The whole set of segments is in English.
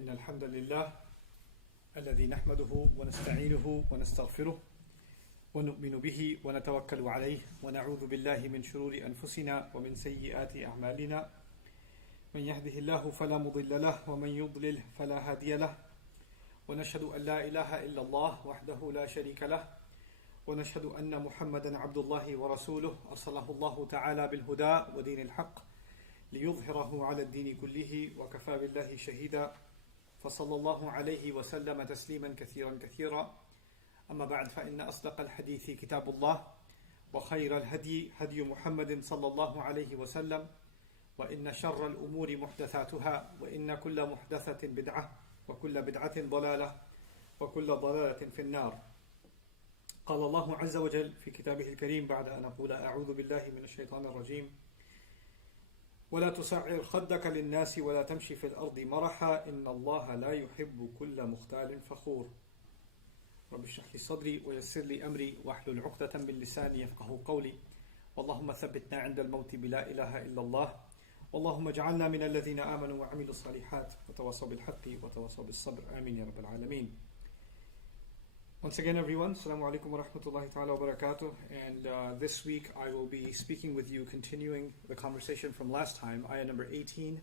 إن الحمد لله الذي نحمده ونستعينه ونستغفره ونؤمن به ونتوكل عليه ونعوذ بالله من شرور أنفسنا ومن سيئات أعمالنا من يهده الله فلا مضل له ومن يضلل فلا هادي له ونشهد أن لا إله إلا الله وحده لا شريك له ونشهد أن محمدا عبد الله ورسوله أرسله الله تعالى بالهدى ودين الحق ليظهره على الدين كله وكفى بالله شهيدا فصلى الله عليه وسلم تسليما كثيرا كثيرا أما بعد فإن أصدق الحديث كتاب الله وخير الهدي هدي محمد صلى الله عليه وسلم وإن شر الأمور محدثاتها وإن كل محدثة بدعة وكل بدعة ضلالة وكل ضلالة في النار. قال الله عز وجل في كتابه الكريم بعد أن أقول أعوذ بالله من الشيطان الرجيم ولا تصعر خدك للناس ولا تمشي في الأرض مرحا إن الله لا يحب كل مختال فخور. رب اشرح لي صدري ويسر لي أمري واحلل عقدة من لساني يفقهوا قولي اللهم ثبتنا عند الموت بلا إله إلا الله اللهم اجعلنا من الذين آمنوا وعملوا الصالحات وتواصوا بالحق وتواصوا بالصبر آمين يا رب العالمين. Once again, everyone, Assalamu alaikum wa rahmatullahi ta'ala wa barakatuh. And this week I will be speaking with you, continuing the conversation from last time, ayah number 18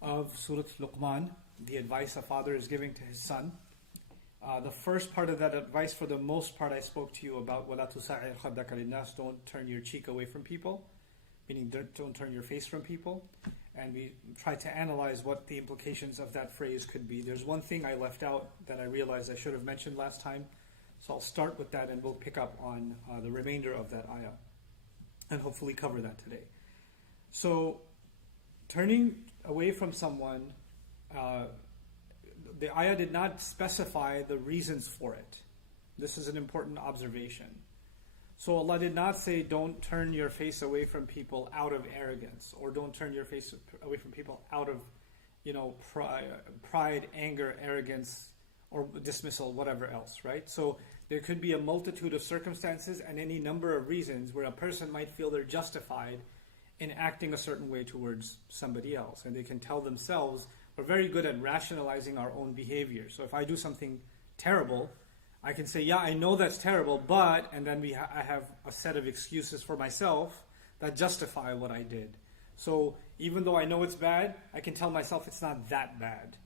of Surah Luqman, the advice a father is giving to his son. The first part of that advice, for the most part, I spoke to you about وَلَا تُسَعِّرْ خَدَّكَ لِلنَّاسِ, don't turn your cheek away from people, meaning don't turn your face from people. And we tried to analyze what the implications of that phrase could be. There's one thing I left out that I realized I should have mentioned last time. So I'll start with that and we'll pick up on the remainder of that ayah and hopefully cover that today. So turning away from someone, the ayah did not specify the reasons for it. This is an important observation. So Allah did not say don't turn your face away from people out of arrogance, or don't turn your face away from people out of pride, anger, arrogance, or dismissal, whatever else, right? So there could be a multitude of circumstances and any number of reasons where a person might feel they're justified in acting a certain way towards somebody else. And they can tell themselves, we're very good at rationalizing our own behavior. So if I do something terrible, I can say, yeah, I know that's terrible, but, and then I have a set of excuses for myself that justify what I did. So even though I know it's bad, I can tell myself it's not that bad,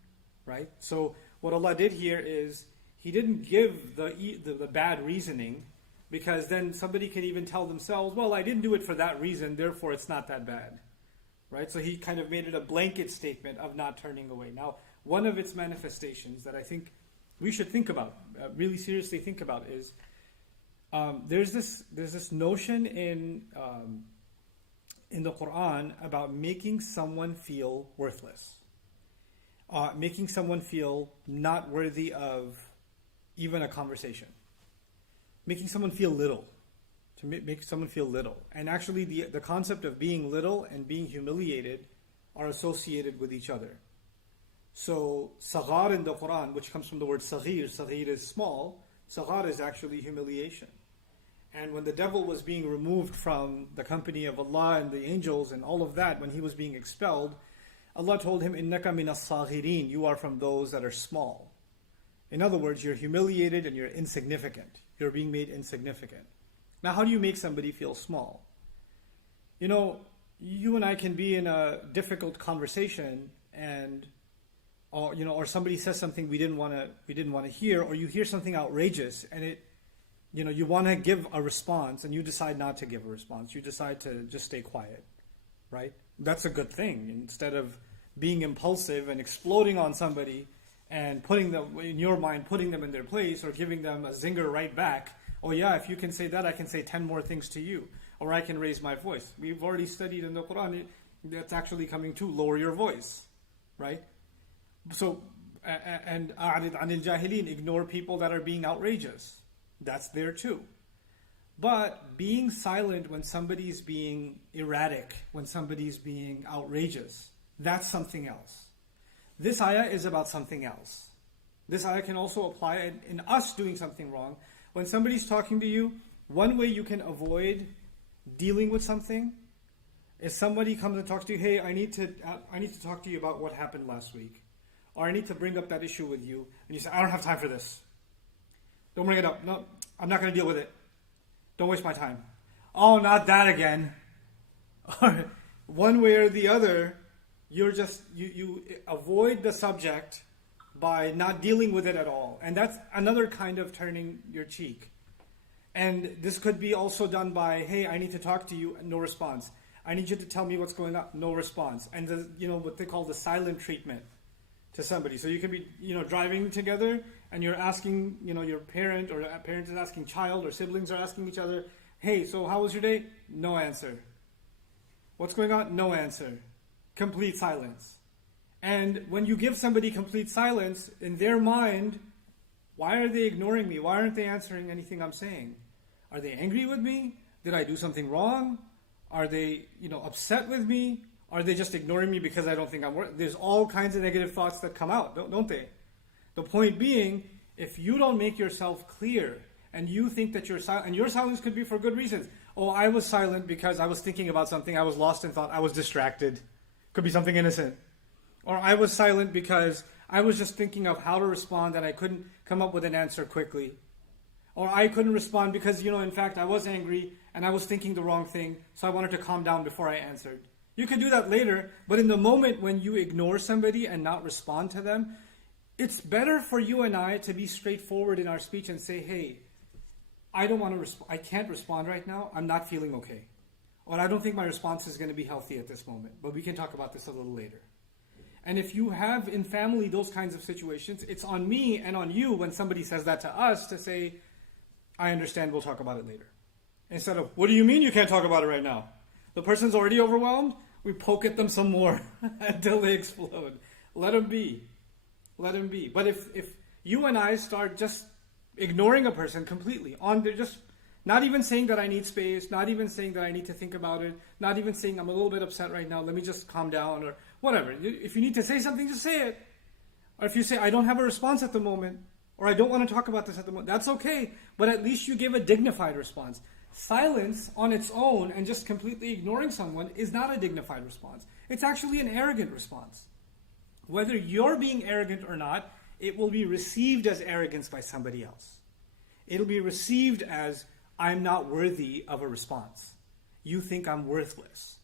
right? So what Allah did here is, He didn't give the bad reasoning, because then somebody can even tell themselves, well, I didn't do it for that reason, therefore it's not that bad, right? So He kind of made it a blanket statement of not turning away. Now, one of its manifestations that I think we should think about, really seriously think about, is there's this notion in the Quran about making someone feel worthless. Making someone feel not worthy of even a conversation. Making someone feel little. To make someone feel little. And actually the concept of being little and being humiliated are associated with each other. So, saghar in the Quran, which comes from the word saghir is small, saghar is actually humiliation. And when the devil was being removed from the company of Allah and the angels and all of that, when he was being expelled, Allah told him, "Innaka minas saghirin," you are from those that are small. In other words, you're humiliated and you're insignificant. You're being made insignificant. Now, how do you make somebody feel small? You and I can be in a difficult conversation, and or somebody says something we didn't want to hear, or you hear something outrageous, and you want to give a response, and you decide not to give a response. You decide to just stay quiet, right? That's a good thing. Instead of being impulsive and exploding on somebody and putting them in their place, or giving them a zinger right back. Oh yeah, if you can say that, I can say 10 more things to you. Or I can raise my voice. We've already studied in the Quran, that's actually coming to lower your voice, right? So, and a'rid anil jahilin, ignore people that are being outrageous. That's there too. But being silent when somebody's being erratic, when somebody's being outrageous, that's something else. This ayah is about something else. This ayah can also apply in us doing something wrong. When somebody's talking to you, one way you can avoid dealing with something is somebody comes and talks to you, hey, I need to talk to you about what happened last week. or I need to bring up that issue with you, and you say, I don't have time for this. Don't bring it up. No, I'm not going to deal with it. Don't waste my time. Oh, not that again. Or one way or the other, you avoid the subject by not dealing with it at all. And that's another kind of turning your cheek. And this could be also done by, hey, I need to talk to you, no response. I need you to tell me what's going on, no response. And what they call the silent treatment to somebody. So you can be, driving together and you're asking, your parent, or a parent is asking child, or siblings are asking each other, hey, so how was your day? No answer. What's going on? No answer. Complete silence. And when you give somebody complete silence, in their mind, why are they ignoring me? Why aren't they answering anything I'm saying? Are they angry with me? Did I do something wrong? Are they, upset with me? Are they just ignoring me because I don't think I'm worth? There's all kinds of negative thoughts that come out, don't they? The point being, if you don't make yourself clear, and you think that you're silent, and your silence could be for good reasons. Oh, I was silent because I was thinking about something, I was lost in thought, I was distracted. Could be something innocent. Or I was silent because I was just thinking of how to respond and I couldn't come up with an answer quickly. Or I couldn't respond because, in fact, I was angry and I was thinking the wrong thing, so I wanted to calm down before I answered. You can do that later, but in the moment when you ignore somebody and not respond to them, it's better for you and I to be straightforward in our speech and say, hey, I don't want to I can't respond right now, I'm not feeling okay. Or I don't think my response is going to be healthy at this moment, but we can talk about this a little later. And if you have in family those kinds of situations, it's on me and on you when somebody says that to us to say, I understand, we'll talk about it later. Instead of, what do you mean you can't talk about it right now? The person's already overwhelmed, we poke at them some more until they explode. Let them be. Let them be. But if you and I start just ignoring a person completely, they're just not even saying that I need space, not even saying that I need to think about it, not even saying I'm a little bit upset right now, let me just calm down, or whatever. If you need to say something, just say it. Or if you say, I don't have a response at the moment, or I don't want to talk about this at the moment, that's okay, but at least you give a dignified response. Silence on its own and just completely ignoring someone is not a dignified response. It's actually an arrogant response. Whether you're being arrogant or not, it will be received as arrogance by somebody else. It'll be received as, I'm not worthy of a response. You think I'm worthless.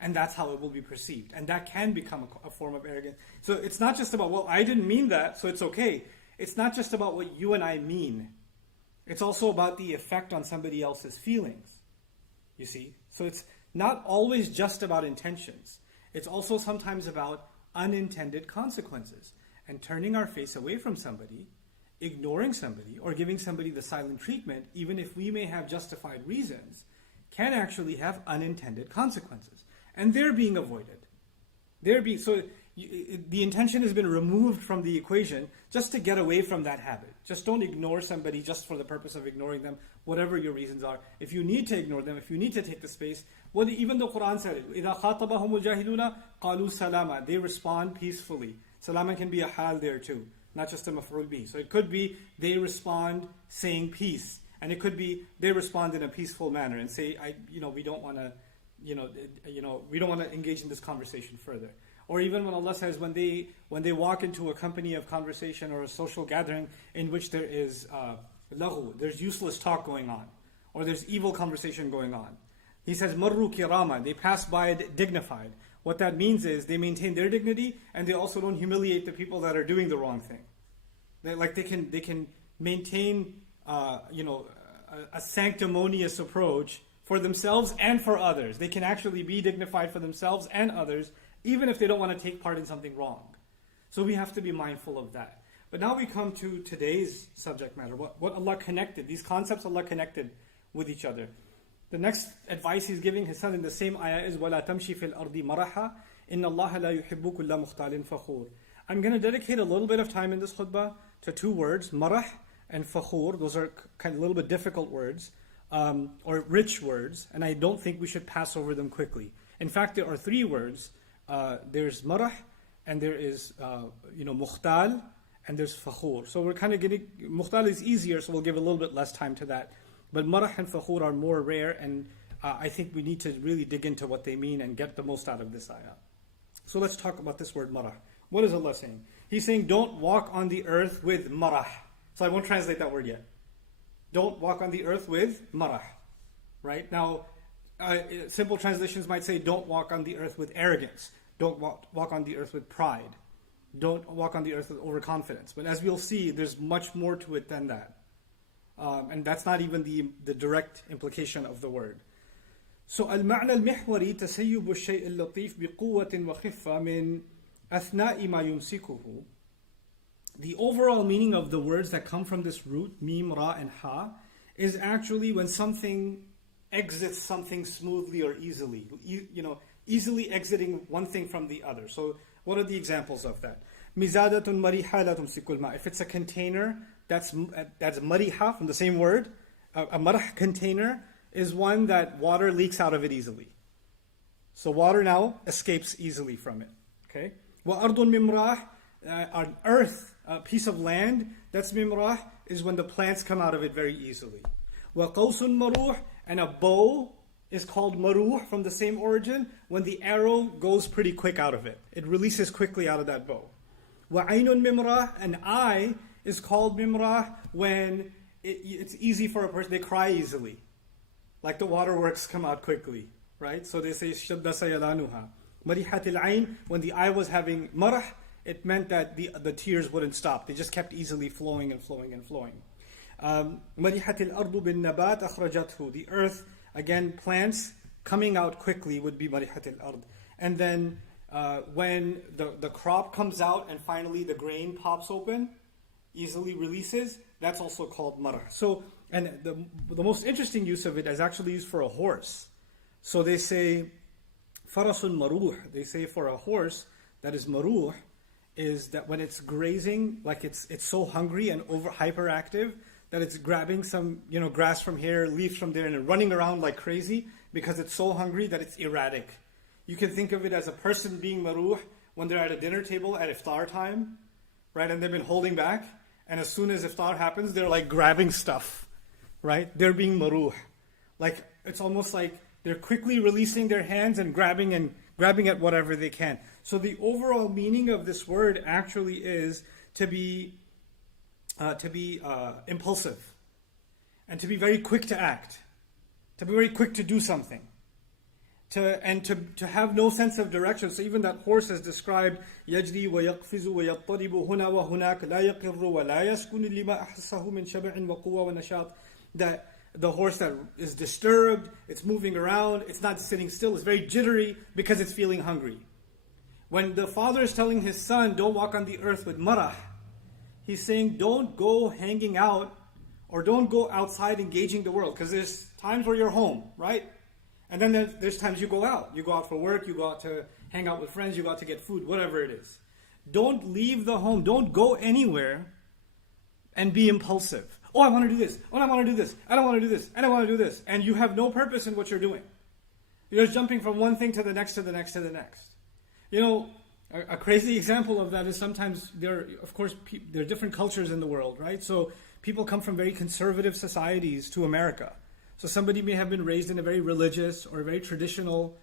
And that's how it will be perceived. And that can become a form of arrogance. So it's not just about, well, I didn't mean that, so it's okay. It's not just about what you and I mean. It's also about the effect on somebody else's feelings. You see? So it's not always just about intentions. It's also sometimes about unintended consequences. And turning our face away from somebody, ignoring somebody, or giving somebody the silent treatment, even if we may have justified reasons, can actually have unintended consequences. And they're being avoided. The intention has been removed from the equation just to get away from that habit. Just don't ignore somebody just for the purpose of ignoring them, whatever your reasons are. If you need to ignore them, if you need to take the space, even the Quran said it, إِذَا خَاطَبَهُمُ الْجَاهِلُونَ قَالُوا سَلَامًا. They respond peacefully. Salama can be a hal there too, not just a maf'ul bih. So it could be they respond saying peace, and it could be they respond in a peaceful manner and say, we don't want to, we don't want to engage in this conversation further. Or even when Allah says when they walk into a company of conversation or a social gathering in which there is laghu, there's useless talk going on, or there's evil conversation going on. He says marru kirama, they pass by dignified. What that means is they maintain their dignity and they also don't humiliate the people that are doing the wrong thing. They can maintain a sanctimonious approach for themselves and for others. They can actually be dignified for themselves and others, even if they don't want to take part in something wrong. So we have to be mindful of that. But now we come to today's subject matter, what Allah connected, these concepts Allah connected with each other. The next advice He's giving His son in the same ayah is وَلَا تَمْشِ فِي الْأَرْضِ مَرَحًا إِنَّ اللَّهَ لَا يُحِبُّ كُلَّ مُخْتَالٍ فَخُورٍ. I'm going to dedicate a little bit of time in this khutbah to two words, marah and fakhur. Those are kind of a little bit difficult words, or rich words, and I don't think we should pass over them quickly. In fact, there are three words. There's marah, and there is mukhtal, and there's fakhur. So we're kind of getting, mukhtal is easier, so we'll give a little bit less time to that. But marah and fakhur are more rare, and I think we need to really dig into what they mean and get the most out of this ayah. So let's talk about this word marah. What is Allah saying? He's saying don't walk on the earth with marah. So I won't translate that word yet. Don't walk on the earth with marah. Right? Now, simple translations might say don't walk on the earth with arrogance. Don't walk on the earth with pride. Don't walk on the earth with overconfidence. But as we'll see, there's much more to it than that. And that's not even the direct implication of the word. So المعنى المحوري تسيب الشيء اللطيف بقوة وخفة من أثناء ما يمسكه. The overall meaning of the words that come from this root, mim, ra, and ha, is actually when something exits something smoothly or easily. Easily exiting one thing from the other. So what are the examples of that? مِزَادَةٌ مَرِيحَةٌ لَا تُمْسِكُ الْمَاءَ. If it's a container, that's mariha from the same word. A marah container is one that water leaks out of it easily. So water now escapes easily from it. Okay? وَأَرْضٌ مِمْرَاحٌ, an earth, a piece of land, that's mimrah, is when the plants come out of it very easily. وَقَوْسٌ مَرُوحٌ, and a bow is called maruh from the same origin, when the arrow goes pretty quick out of it. It releases quickly out of that bow. وَعَيْنٌ مِمْرَاحٌ, an eye is called mimrah when it's easy for a person, they cry easily. Like the waterworks come out quickly, right? So they say شَدَّ سَيَلَانُهَا. مَرِحَةِ الْعَيْنِ, when the eye was having marah, it meant that the tears wouldn't stop. They just kept easily flowing and flowing and flowing. مَرِحَةِ الْأَرْضُ بِالنَّبَاتِ أَخْرَجَتْهُ. The earth, again, plants coming out quickly would be مَرِحَةِ الْأَرْض. And then when the crop comes out and finally the grain pops open, easily releases, that's also called marah. So, and the most interesting use of it is actually used for a horse. So they say farasun maruh. They say for a horse that is maruh is that when it's grazing, like it's so hungry and hyperactive that it's grabbing some grass from here, leaves from there, and running around like crazy because it's so hungry that it's erratic. You can think of it as a person being maruh when they're at a dinner table at iftar time, right? And they've been holding back, and as soon as iftar happens, they're like grabbing stuff, right? They're being maruh. Like it's almost like they're quickly releasing their hands and grabbing at whatever they can. So the overall meaning of this word actually is to be impulsive, and to be very quick to act, to be very quick to do something, to have no sense of direction. So even that horse is described يجري ويقفز ويضطرب هنا وهناك لا يقر ولا يسكن لما أحسه من شبع وقوة ونشاط. That the horse that is disturbed, it's moving around, it's not sitting still, it's very jittery because it's feeling hungry. When the father is telling his son, don't walk on the earth with marah, he's saying don't go hanging out or don't go outside engaging the world, because there's times where you're home, right? And then there's times you go out. You go out for work, you go out to hang out with friends, you go out to get food, whatever it is. Don't leave the home. Don't go anywhere and be impulsive. Oh, I want to do this. Oh, I want to do this. I don't want to do this. I don't want to do this. And you have no purpose in what you're doing. You're just jumping from one thing to the next, to the next, to the next. A crazy example of that is sometimes there are different cultures in the world, right? So people come from very conservative societies to America. So somebody may have been raised in a very religious or a very traditional,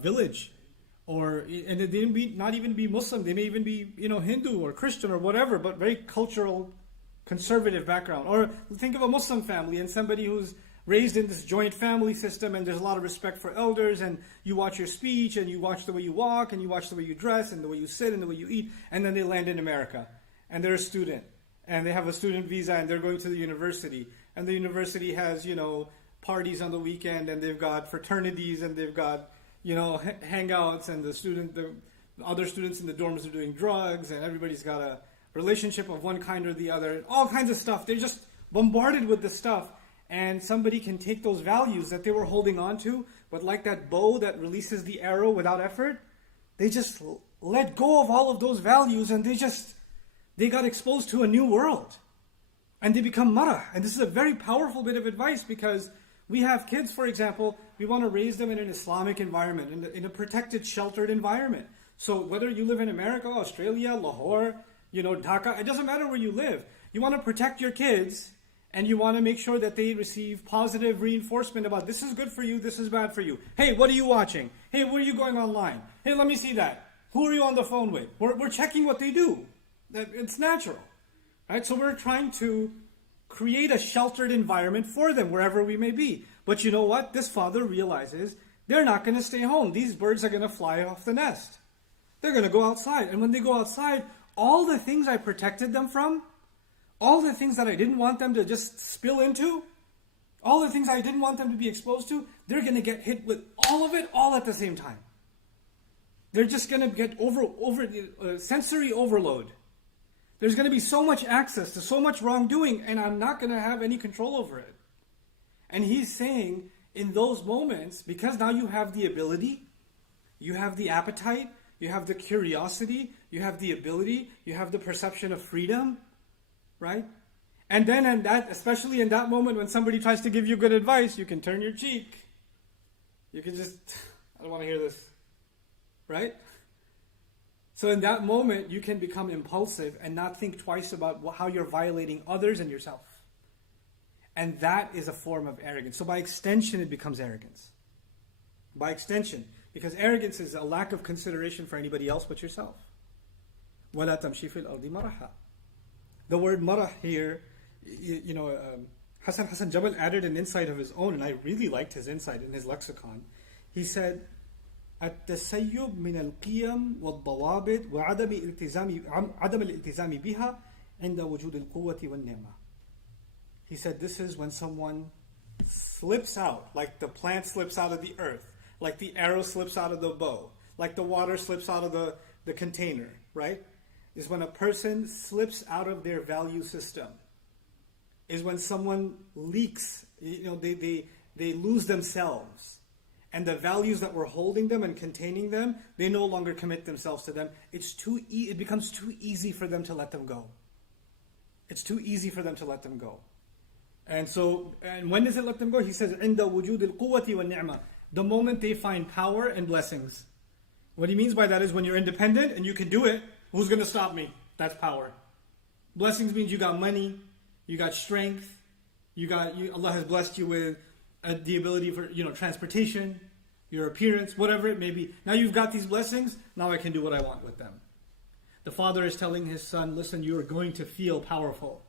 village, and they didn't not even be Muslim. They may even be, Hindu or Christian or whatever, but very cultural, conservative background. Or think of a Muslim family and somebody who's raised in this joint family system, and there's a lot of respect for elders, and you watch your speech, and you watch the way you walk, and you watch the way you dress, and the way you sit, and the way you eat, and then they land in America, and they're a student, and they have a student visa, and they're going to the university, and the university has, parties on the weekend, and they've got fraternities, and they've got, hangouts, and the other students in the dorms are doing drugs, and everybody's got a relationship of one kind or the other, and all kinds of stuff. They're just bombarded with this stuff. And somebody can take those values that they were holding on to, but like that bow that releases the arrow without effort, they just let go of all of those values, and they got exposed to a new world. And they become marah. And this is a very powerful bit of advice, because we have kids, for example, we want to raise them in an Islamic environment, in a protected, sheltered environment. So whether you live in America, Australia, Lahore, Dhaka, it doesn't matter where you live. You want to protect your kids, and you want to make sure that they receive positive reinforcement about this is good for you, this is bad for you. Hey, what are you watching? Hey, where are you going online? Hey, let me see that. Who are you on the phone with? We're checking what they do. It's natural. Right? So we're trying to create a sheltered environment for them wherever we may be. But you know what? This father realizes they're not going to stay home. These birds are going to fly off the nest. They're going to go outside. And when they go outside, all the things I protected them from, all the things that I didn't want them to just spill into, all the things I didn't want them to be exposed to, they're going to get hit with all of it all at the same time. They're just going to get sensory overload. There's going to be so much access to so much wrongdoing, and I'm not going to have any control over it. And he's saying, in those moments, because now you have the ability, you have the appetite, you have the curiosity, you have the ability, you have the perception of freedom, right? And then, especially in that moment when somebody tries to give you good advice, you can turn your cheek. You can just, I don't want to hear this, right? So in that moment, you can become impulsive and not think twice about how you're violating others and yourself. And that is a form of arrogance. So by extension, it becomes arrogance. By extension. Because arrogance is a lack of consideration for anybody else but yourself. وَلَا تَمْشِي فِي الْأَرْضِ مَرَحًا. The word marah here, Hassan Jabal added an insight of his own, and I really liked his insight in his lexicon. He said, التسيب من القيم والضوابط وعدم الالتزام بها عند وجود القوة والنعمة. He said this is when someone slips out, like the plant slips out of the earth, like the arrow slips out of the bow, like the water slips out of the container, right? Is when a person slips out of their value system. Is when someone leaks, they lose themselves. And the values that were holding them and containing them, they no longer commit themselves to them. It becomes too easy for them to let them go. It's too easy for them to let them go. And when does it let them go? He says, عند وجود القوة والنعمة. The moment they find power and blessings. What he means by that is when you're independent and you can do it, who's going to stop me? That's power. Blessings means you got money, you got strength, Allah has blessed you with the ability for transportation, your appearance, whatever it may be. Now you've got these blessings, now I can do what I want with them. The father is telling his son, listen, you are going to feel powerful,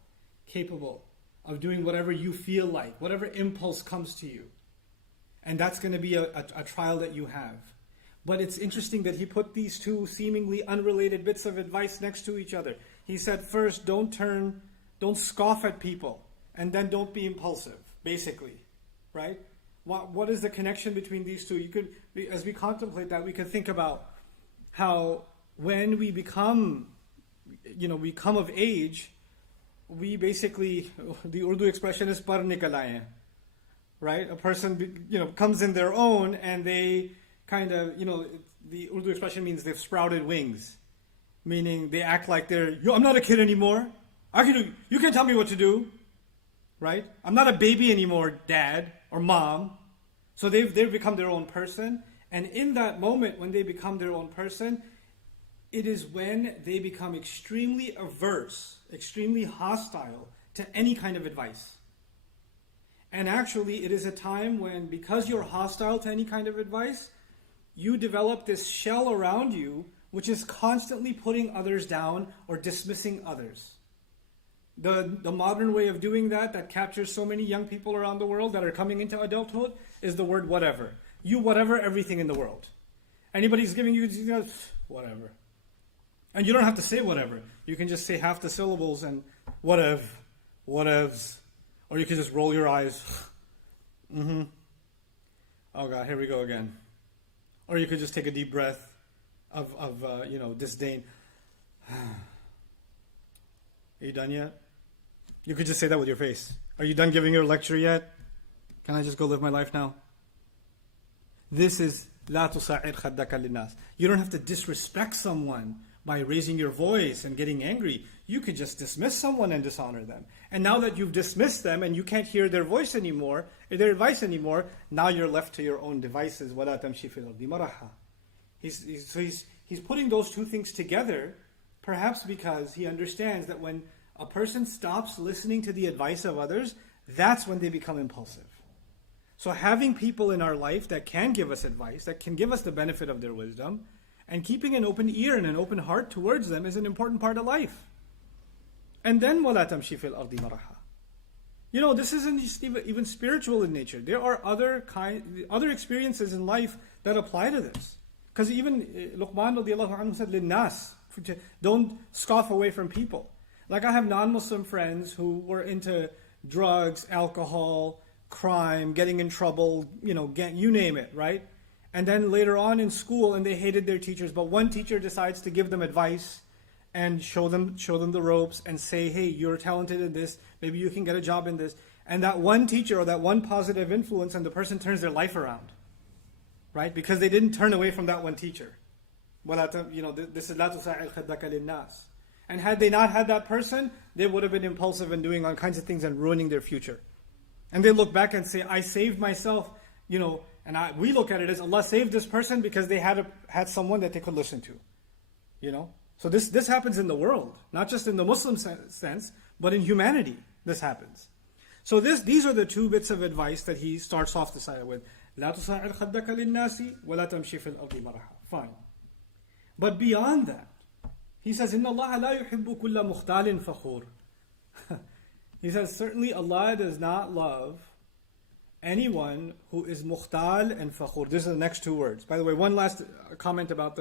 capable of doing whatever you feel like, whatever impulse comes to you. And that's going to be a trial that you have. But it's interesting that he put these two seemingly unrelated bits of advice next to each other. He said, first, don't scoff at people, and then don't be impulsive, basically. Right? What is the connection between these two? As we contemplate that, we could think about how when we become of age, we basically, the Urdu expression is par nikal aaye, right? A person, comes in their own, and they kind of, the Urdu expression means they've sprouted wings, meaning they act like I'm not a kid anymore. You can tell me what to do, right? I'm not a baby anymore, dad or mom. So they've become their own person. And in that moment, when they become their own person, it is when they become extremely averse, extremely hostile to any kind of advice. And actually, it is a time when, because you're hostile to any kind of advice, you develop this shell around you, which is constantly putting others down or dismissing others. The modern way of doing that captures so many young people around the world that are coming into adulthood, is the word whatever. You whatever everything in the world. Anybody's giving you, whatever. And you don't have to say whatever. You can just say half the syllables and whatevs. Or you can just roll your eyes. Mm-hmm. Oh God, here we go again. Or you could just take a deep breath of disdain. Are you done yet? You could just say that with your face. Are you done giving your lecture yet? Can I just go live my life now? This is لا تصعر خدك للناس. You don't have to disrespect someone by raising your voice and getting angry. You could just dismiss someone and dishonor them. And now that you've dismissed them and you can't hear their voice anymore, their advice anymore, now you're left to your own devices. وَلَا تَمْشِي فِي الْأَرْضِ مَرَحًا. He's putting those two things together, perhaps because he understands that when a person stops listening to the advice of others, that's when they become impulsive. So having people in our life that can give us advice, that can give us the benefit of their wisdom, And keeping an open ear and an open heart towards them is an important part of life. And then وَلَا تَمْشِي فِي الْأَرْضِ مَرَحًا. You know, this isn't just even spiritual in nature. There are other experiences in life that apply to this. Because even Luqman radiallahu anhu said, لِلنَّاسِ, don't scoff away from people. Like I have non-Muslim friends who were into drugs, alcohol, crime, getting in trouble, you name it, right? And then later on in school, and they hated their teachers, but one teacher decides to give them advice and show them the ropes and say, hey, you're talented in this, maybe you can get a job in this. And that one teacher or that one positive influence, and the person turns their life around, right? Because they didn't turn away from that one teacher. This is لَا تُسَاعِرْ خَدَّكَ لِلنَّاسِ. And had they not had that person, they would have been impulsive and doing all kinds of things and ruining their future. And they look back and say, I saved myself, and we look at it as Allah saved this person because they had someone that they could listen to. So this happens in the world, not just in the Muslim sense, but in humanity, this happens. So these are the two bits of advice that he starts off the ayah with. لَا تُسَاعِرْ خَدَّكَ لِلنَّاسِ وَلَا تَمْشِي فِي الْأَرْضِ مَرَحًا. Fine. But beyond that, he says, إِنَّ اللَّهَ لَا يُحِبُّ كُلَّ مُخْتَالٍ فَخُورٍ. He says, certainly Allah does not love anyone who is mukhtal and fakhur. These are the next two words. By the way, one last comment about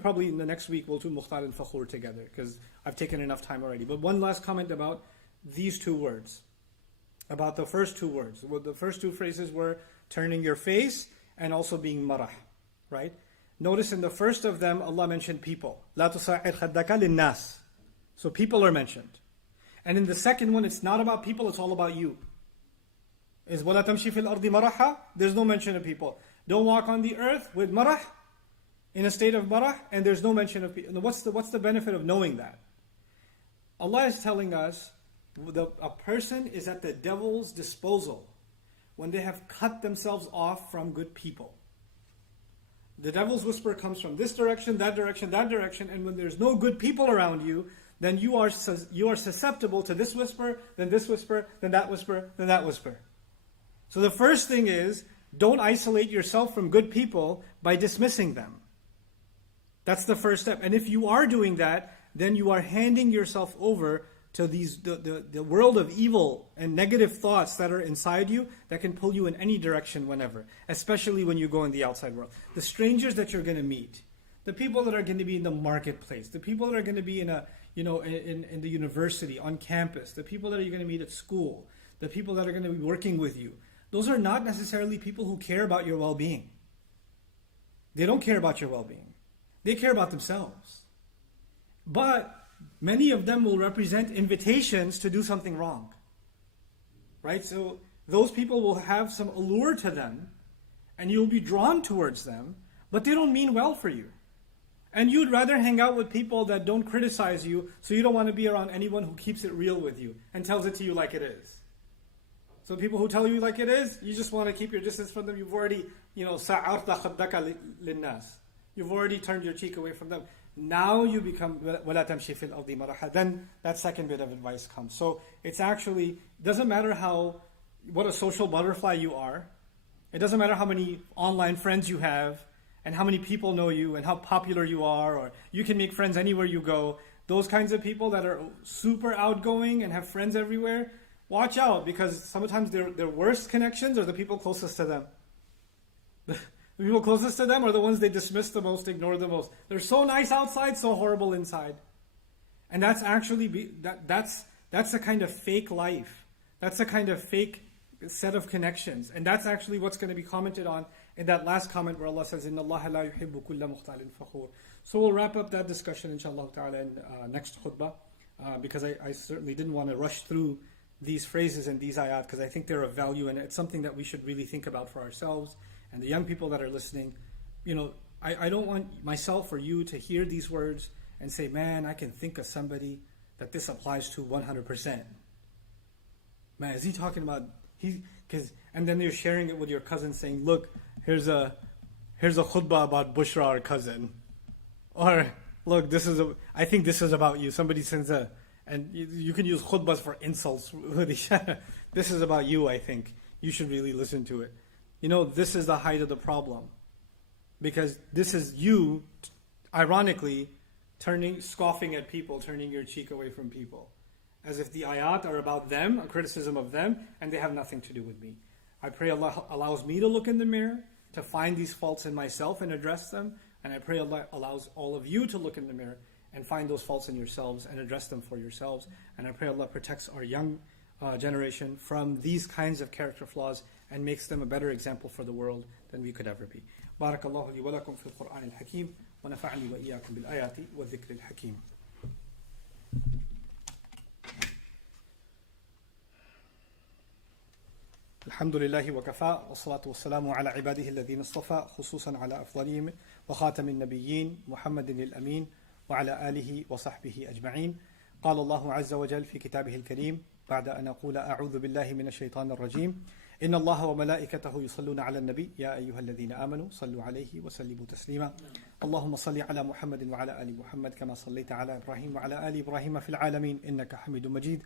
probably in the next week we'll do mukhtal and fakhur together because I've taken enough time already. But one last comment about these two words. About the first two words. Well, the first two phrases were turning your face and also being marah. Right? Notice in the first of them, Allah mentioned people. لَا تُسَاعِرْ خَدَّكَ لِلنَّاسِ. So people are mentioned. And in the second one, it's not about people, it's all about you. Is وَلَا تَمْشِي فِي الْأَرْضِ مَرَحًا. There's no mention of people. Don't walk on the earth with marah, in a state of marah, and there's no mention of people. What's the benefit of knowing that? Allah is telling us a person is at the devil's disposal when they have cut themselves off from good people. The devil's whisper comes from this direction, that direction, that direction, and when there's no good people around you, then you are susceptible to this whisper, then that whisper, then that whisper. So the first thing is, don't isolate yourself from good people by dismissing them. That's the first step. And if you are doing that, then you are handing yourself over to the world of evil and negative thoughts that are inside you that can pull you in any direction whenever, especially when you go in the outside world. The strangers that you're going to meet, the people that are going to be in the marketplace, the people that are going to be in the university, on campus, the people that you're going to meet at school, the people that are going to be working with you, those are not necessarily people who care about your well-being. They don't care about your well-being. They care about themselves. But many of them will represent invitations to do something wrong. Right? So those people will have some allure to them, and you'll be drawn towards them, but they don't mean well for you. And you'd rather hang out with people that don't criticize you, so you don't want to be around anyone who keeps it real with you and tells it to you like it is. So people who tell you like it is, you just want to keep your distance from them. You've already, سَعَرْتَ خَدَّكَ لِلنَّاسِ. You've already turned your cheek away from them. Now you become وَلَا تَمْشِي فِي الْأَرْضِ مَرَحًا. Then that second bit of advice comes. So it's actually, doesn't matter what a social butterfly you are. It doesn't matter how many online friends you have and how many people know you and how popular you are, or you can make friends anywhere you go. Those kinds of people that are super outgoing and have friends everywhere, watch out, because sometimes their worst connections are the people closest to them. The people closest to them are the ones they dismiss the most, ignore the most. They're so nice outside, so horrible inside. And that's actually, that's a kind of fake life. That's a kind of fake set of connections. And that's actually what's going to be commented on in that last comment where Allah says, إِنَّ اللَّهَ لَا يُحِبُّ كُلَّ مُخْتَالٍ فَخُورٍ. So we'll wrap up that discussion, inshallah ta'ala, in next khutbah, because I certainly didn't want to rush through these phrases and these ayat, because I think they're of value, and it's something that we should really think about for ourselves and the young people that are listening. I don't want myself or you to hear these words and say, man, I can think of somebody that this applies to 100%. Man, is he talking about, and then you're sharing it with your cousin saying, look, here's a khutbah about Bushra, our cousin. Or, look, I think this is about you. Somebody sends and you can use khutbahs for insults with each other. This is about you, I think. You should really listen to it. This is the height of the problem. Because this is you ironically, scoffing at people, turning your cheek away from people. As if the ayat are about them, a criticism of them, and they have nothing to do with me. I pray Allah allows me to look in the mirror, to find these faults in myself and address them. And I pray Allah allows all of you to look in the mirror and find those faults in yourselves and address them for yourselves. And I pray Allah protects our young generation from these kinds of character flaws and makes them a better example for the world than we could ever be. Barakallahu li wa lakum fil Qur'an al-Hakim wa nafa'ani wa iyyakum bil ayati wa dhikri al-Hakim. الحمد لله وكفى والصلاة والسلام على عباده الذين اصطفى خصوصا على أفضلهم وخاتم النبيين محمد الأمين وعلى آله وصحبه أجمعين. قال الله عز وجل في كتابه الكريم بعد أن أقول أعوذ بالله من الشيطان الرجيم إن الله وملائكته يصلون على النبي يا أيها الذين آمنوا صلوا عليه وسلموا تسليما. اللهم صل على محمد وعلى آل محمد كما صليت على إبراهيم وعلى آل إبراهيم في العالمين إنك حميد مجيد.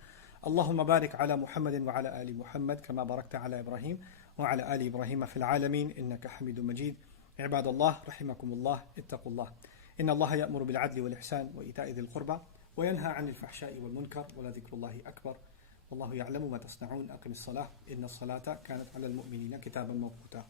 اللهم بارك على محمد وعلى آل محمد كما باركت على إبراهيم وعلى آل إبراهيم في العالمين إنك حميد مجيد. عباد الله رحمكم الله اتقوا الله إن الله يأمر بالعدل والإحسان وإيتاء ذي القربى وينهى عن الفحشاء والمنكر ولذكر الله أكبر والله يعلم ما تصنعون. أقم الصلاة إن الصلاة كانت على المؤمنين كتابا موقوتا.